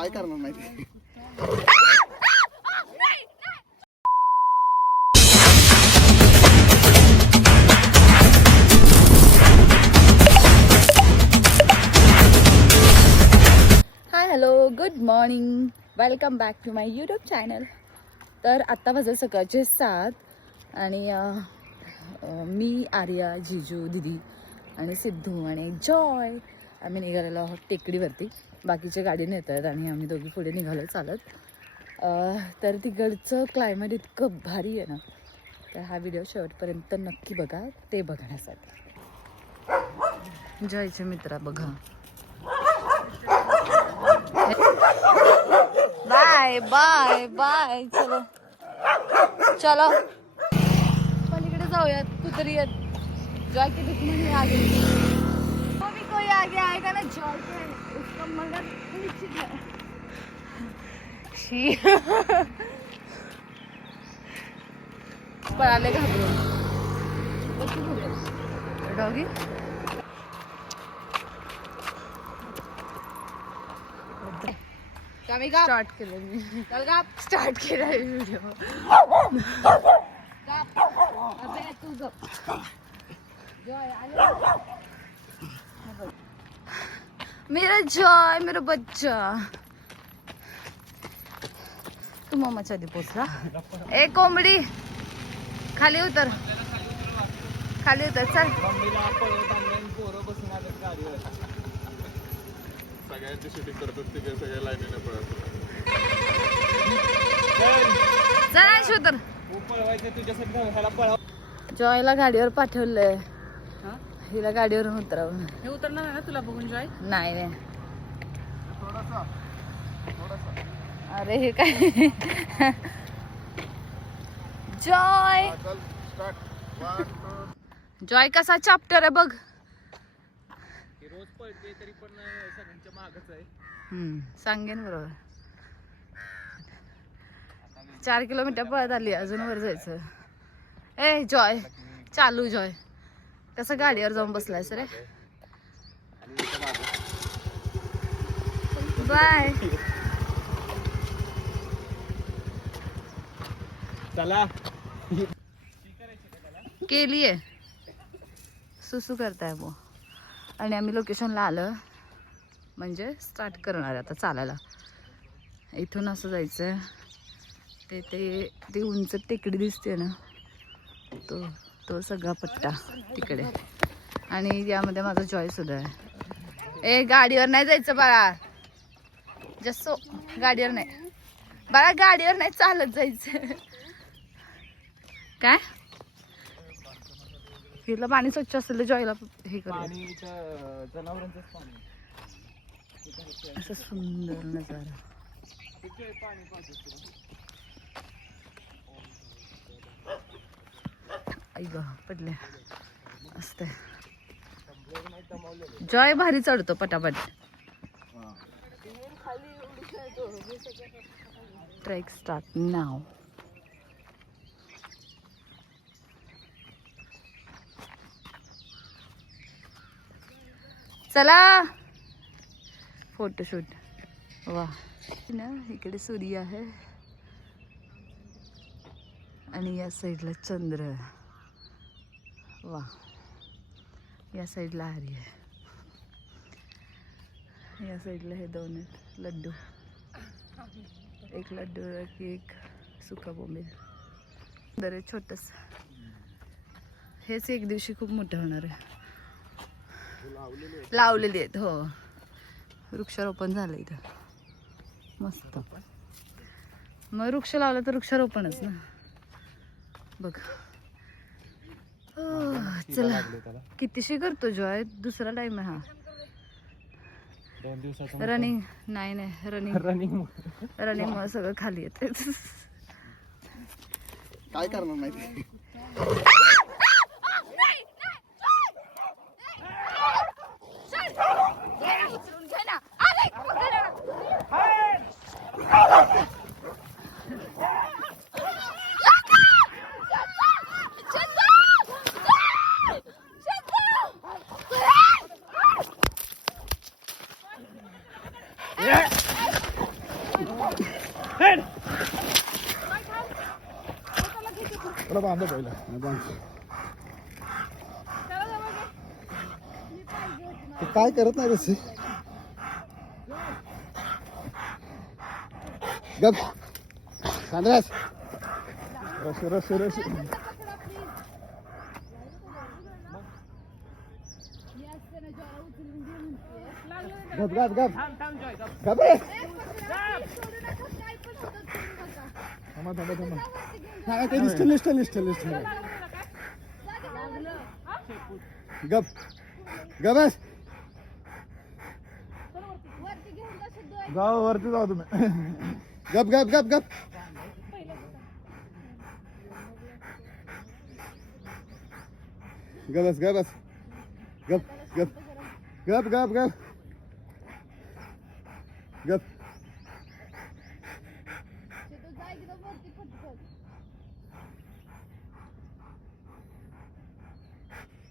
काय करणार नाही. Hi hello good morning, welcome back to my YouTube channel. तर आत्ता वाजत सकाळचे 7 आणि मी, आर्या, जिजू, दिदी आणि सिद्धू आणि जॉय आम्ही निघालेलो आहोत टेकडीवरती. बाकीचे गाडीने येत आहेत आणि आम्ही दोघी पुढे निघालो चालत. तर तिकडचं क्लायमेट इतकं भारी आहे ना, तर हा व्हिडिओ शेवटपर्यंत नक्की बघा, ते बघण्यासाठी. जॉयचे मित्र बघा. Bye bye bye. चलो चलो पलीकडे जाऊयात. कुत्री आहेत. जॉय के दुश्मन आगे, वो भी कोई आगे आएगा ना जॉय के, उसका मगर निश्चित है. शी पळाले घाबरून. डॉगी स्टार्ट केलं मी. स्टार्ट केला व्हिडिओ. मेरा जॉय, मेरा बच्चा. तू मामाच्या आधी पोचला. ए कोंबडी खाली उतर, खाली उतर. चल सगळ्यांची शूटिंग करतात ते सगळ्या लाईनीने पळत. उतर. जॉयला गाडीवर पाठवलंय. हिला गाडीवरून उतरव. हे उतरणार आहे ना तुला बघून जॉय? नाही नाही. अरे हे काय जॉय. जॉय कसा चॅप्टर आहे बघ. रोज पळते तरी पण सगळ्यांच्या मागच आहे. सांगेन बरोबर. 4 किलोमीटर पळत आली, अजून वर जायचं. ए जॉय चालू. जॉय कसं गाडीवर जाऊन बसलायस रे. बाय. चला केलीये. सुसू करताय वो. आणि आम्ही लोकेशनला आलं म्हणजे स्टार्ट करणार आता चालायला. इथून असं जायचं. ते उंच टेकडी दिसते ना, तो सगळा पट्टा तिकडे. आणि यामध्ये माझा जॉय सुद्धा आहे. ए गाडीवर नाही जायचं बाळा. जसो गाडीवर नाही बाळा, गाडीवर नाही चालत जायचं. काय हिला पाणी स्वच्छ असेल तर जॉयला हे करूया. असं सुंदर नजारा. आई ग पडले असते. जॉय भारी चढतो पटापट. ट्रेक स्टार्ट नाव. चला फोटोशूट. वा ना, इकडे सूर्य आहे आणि या साईडला चंद्र. वा या साईडला हरी आहे. या साईडला हे 2 लड्डू. एक लड्डू एक सुका बोंबील. सुंदर आहे छोटस. हेच एक दिवशी खूप मोठं होणार आहे. लावलेली आहेत हो. वृक्षारोपण झालं इथं मस्त. मग वृक्ष लावलं तर वृक्षारोपणच ना. बघ चला. कितीशी करतो जॉय? दुसरा टाइम आहे हा. 2 दिवसाचं रनिंग नाही रनिंग मुळे सगळं खाली येते. काय करणार नाही. तुला बांधव पहिला ते काय करत नाही तसे गप सांद्रास रश रश रश गप गप गप गप रे थांबा थांबा थांबा हा ते लिस्ट गप गप बस जाऊ वरती जाऊ तुम्ही गप गप गप गप गबस गबस गप गप गप गप गप गप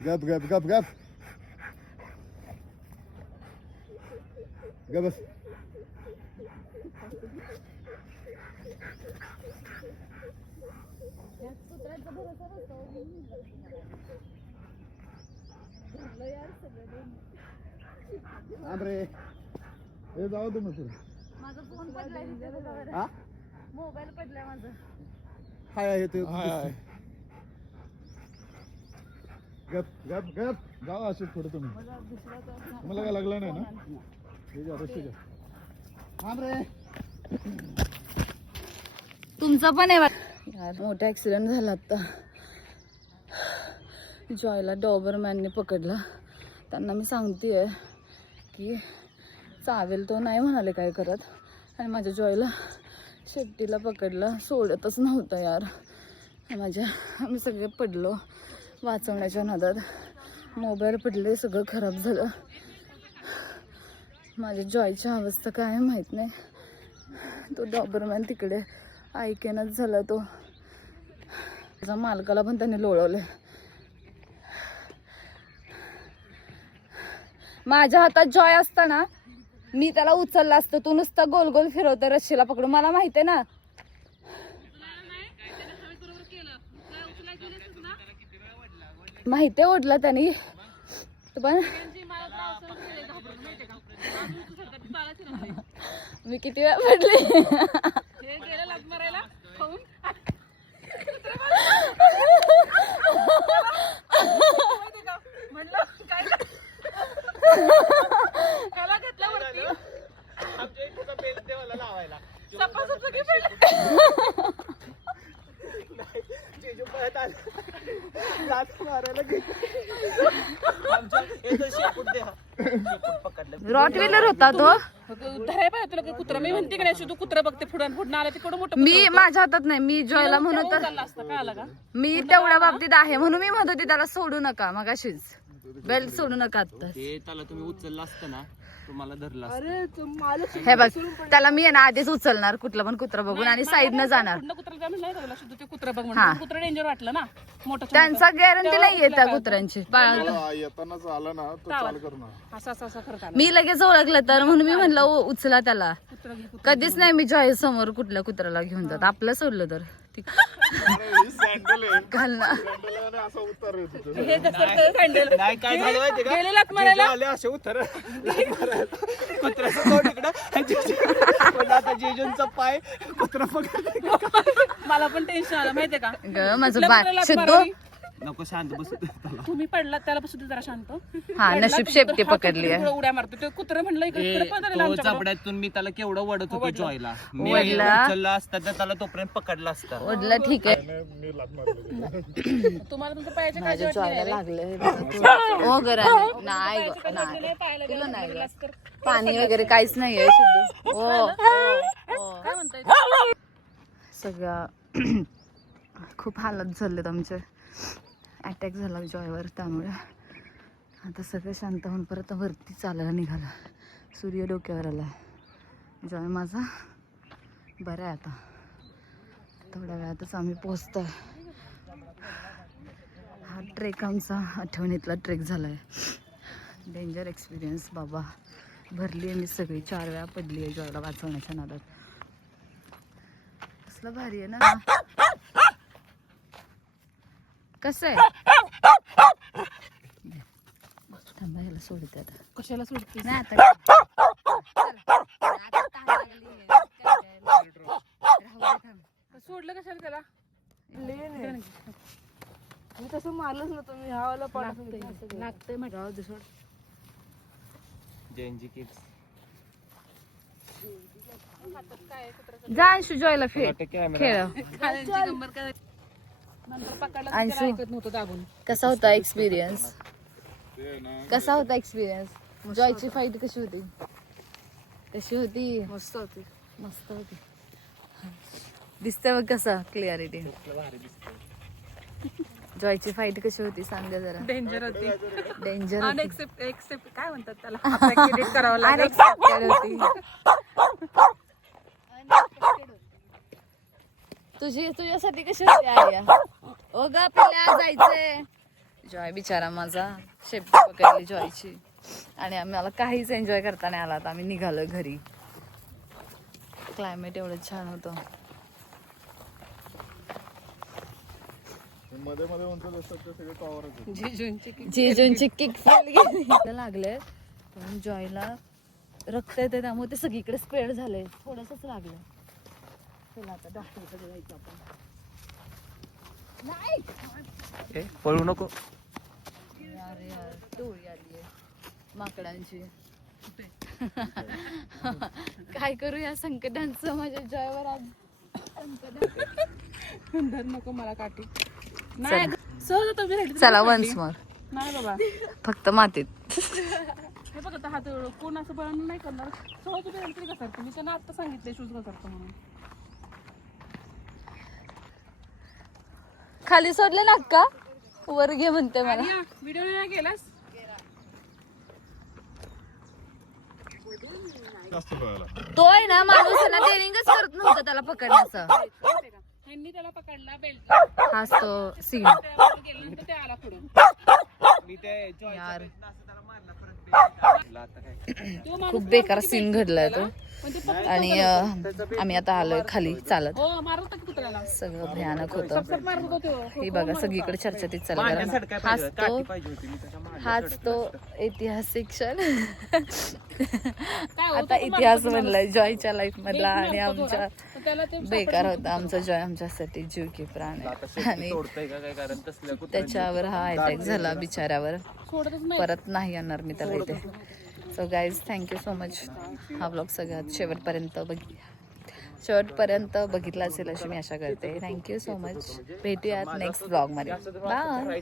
गप गप गप गप गबस रे हे जाऊ दे मग माझा फोन पडलाय हा मोबाईल पडलाय माझा हाय आहे ते गप गप गप जाऊ असे थोडं तुम्ही तुम्हाला काय लागलं नाही ना ठीक आहे रस्ते थांब रे तुमचा पण आहे यार मोठा ऍक्सिडेंट झाला आता जॉयला डॉबरमॅनने पकडला त्यांना मी सांगतेय की चावेल तो नाही म्हणाले काय करत आणि माझ्या जॉयला शेपटीला पकडला सोडतच नव्हतं यार आम्ही सगळे पडलो वाचवण्याच्या नादात मोबाईल पडले सगळं खराब झालं माझ्या जॉयची अवस्था काय माहीत नाही तो डॉबरमॅन तिकडे ऐकेनाच झाला तो त्याच्या मालकाला पण त्याने लोळवले माझ्या हातात जॉय असताना मी त्याला उचलला असतं तू नुसता गोल गोल फिरवतं रस्सीला पकडून मला माहिती आहे ना माहिती आहे ओढला त्याने पण मी किती वेळा पडले रॉटव्हीलर होता तो कुत्रा मी म्हणते की नाही तू कुत्रा बघते फुडून आला तिकडं मोठं मी माझ्या हातात नाही मी जॉयला म्हणून तर मी तेवढ्या बाबतीत आहे म्हणून मी म्हणत होते त्याला सोडू नका मग अशीच बेल्ट सोडू नका आता त्याला तुम्ही उचलला असतं ना तुम्हाला धरला हे बघ त्याला मी आहे ना आधीच उचलणार कुठलं पण कुत्रा बघून आणि साईडनं जाणार कुत्रा बघ हा. कुत्रा डेंजर वाटलं ना मोठं त्यांचा गॅरंटी नाही आहे त्या कुत्र्यांची येतानाच आला ना तो चाल करू ना असं असं असं फरक आला मी लगेच ओळखलं तर म्हणून मी म्हणलं उचला त्याला कधीच नाही मी जॉय समोर कुठल्या कुत्र्याला घेऊन जात आपलं सोडलं तर सँडल आहे घाल ना सँडल असं उत्तर आहे तुझं हे कसं सँडल नाही काय झालं माहिती का गेले लाथ मारायला आले असे उतर कुत्र्याचं तोंड इकडं आता जेजूंचा पाय कुत्रा पकड मला पण टेन्शन आलं माहितीये का ग माझं कुठल्या बाळ कुत्र्याला लाथ सिद्धू मारावी? नको शांत बस तुम्ही पडला त्याला बसू दे जरा शांत हा पडला, नशीब तो शेपटी हा पकडली आहे कुत्रा उड्या मारतो ते कुत्रा म्हणलं इकडे पण आलेलं आमच्याकडं. चापड्यातून मी त्याला केवढं वडत होतो जॉयला मी वडला. उचलला असता तर त्याला तोपर्यंत पकडला असता ओढलं ठीक आहे मी लात मारली तुम्हाला तुमच्या पायाच्या माझ्या काळजी वाटली जॉयला नाही लागले हो गरा नाही ग, नाही रे? पायाला तुला नाही ग. लागलास तर. पाणी वगैरे काहीच नाहीये सिद्धू हो काय म्हणताय सगळ्या खूप हालत झालेत आमचे अटॅक झाला जॉयवर त्यामुळे आता सगळं शांत होऊन परत वरती चालायला निघाला सूर्य डोक्यावर आला जॉय माझा बरं आहे आता थोड्या वेळातच आम्ही पोचतोय हा ट्रेक आमचा आठवणीतला ट्रेक झाला आहे डेंजर एक्सपिरियन्स बाबा भरली आहे मी सगळी 4 वेळा पडली आहे जॉयला वाचवण्याच्या नादात कसलं भारी आहे ना. कसं आहे थांबा ह्याला सोडते आता. कशाला सोडते नाही आता चल. आता तहान लागली आहे. काय करायला? राहू दे, थांब. सोडलं कशाला त्याला मी तसं मारलंच ना तुम्ही ह्यावाला लागतंय म्हटलं राहू दे, सोड. जेएनजी किड्स जा अंशू जॉयला खेळ. नंतर पकडलं अंशू. त्याला ऐकत नव्हतं दाबून. कसा होता एक्सपिरियन्स? कसा होता एक्सपिरियन्स? जॉयची फाईट कशी होती? कशी होती? मस्त होती. मस्त होती. दिसतंय बघ कसं क्लिअरिटी. जॉयची फाईट कशी होती सांग गं जरा. डेंजर होती. डेंजर एक्सेप्ट काय म्हणतात त्याला Upgrade करावं लागेल. अनएक्सपेक्टेड होती. तुझ्यासाठी कशी होती आर्या? ओ ग पिल्ल्या जायचंय. जॉय बिचारा माझा शेपटी पकडली जॉयची आणि आम्हाला काहीच एन्जॉय करता नाही आला. आम्ही निघालो घरी. क्लायमेट एवढं छान होतं. मध्ये मध्ये उंच असतात ते सगळे टॉवरच जेजूंची किक लागले पण जॉयला रक्त येते त्यामुळे ते सगळीकडे स्प्रेड झाले. थोडंसंच लागलं. चला आता डॉक्टरकडे जायचं आपण. नाही पळू नको. यार यार टोळी आली आहे माकडांची. काय करू या संकटांचं माझ्या जॉयवर आज. धर नको मला काठी. नाही सहज होतं मी ready. चला वन्स मोर. नाही बाबा फक्त मातीत. हे बघ आता हात कोण असं बळण नाही करणार. सहज उभी राहिली तरी घसरते. मी त्यांना आता सांगितलंय शूज घसरतो म्हणून. खाली सोडले ना का वर घे म्हणते मला. व्हिडिओ नाही केलास जास्त बघायला. तो आहे ना माणूस त्याला ट्रेनिंगच करत नव्हतं त्याला पकडण्याचं. ह्यांनी त्याला पकडला बेल्ट हाच तो सीन. गेल्यानंतर ते आला पुढे. मी ते यार मारला परत आता काय खूप बेकार सीन घडलाय तो. आणि आम्ही आता आलोय खाली चालत. हो मारत होता की कुत्र्याला. सगळं भयानक होतं. सर मारत होता तो. हे बघा सगळीकडे चर्चा तीच चालू आहे. हाच तो ऐतिहासिक क्षण. आता इतिहास बनलाय जॉयच्या लाईफ मधला आणि आमच्या त्याला ते बेकार होता आमचा जॉय आमच्यासाठी जीव की प्राण आहे. आणि तोडतंय का काय कारण तसलं त्याच्यावर हा अटॅक झाला बिचाऱ्यावर. सोडतच नाही. परत नाही आणणार मी त्याला इथे. So guys thank you so much. हा ब्लॉग सगळ्यात शेवटपर्यंत बघितला असेल अशी मी आशा करते. Thank you so much. भेटूयात नेक्स्ट ब्लॉगमध्ये. बाय.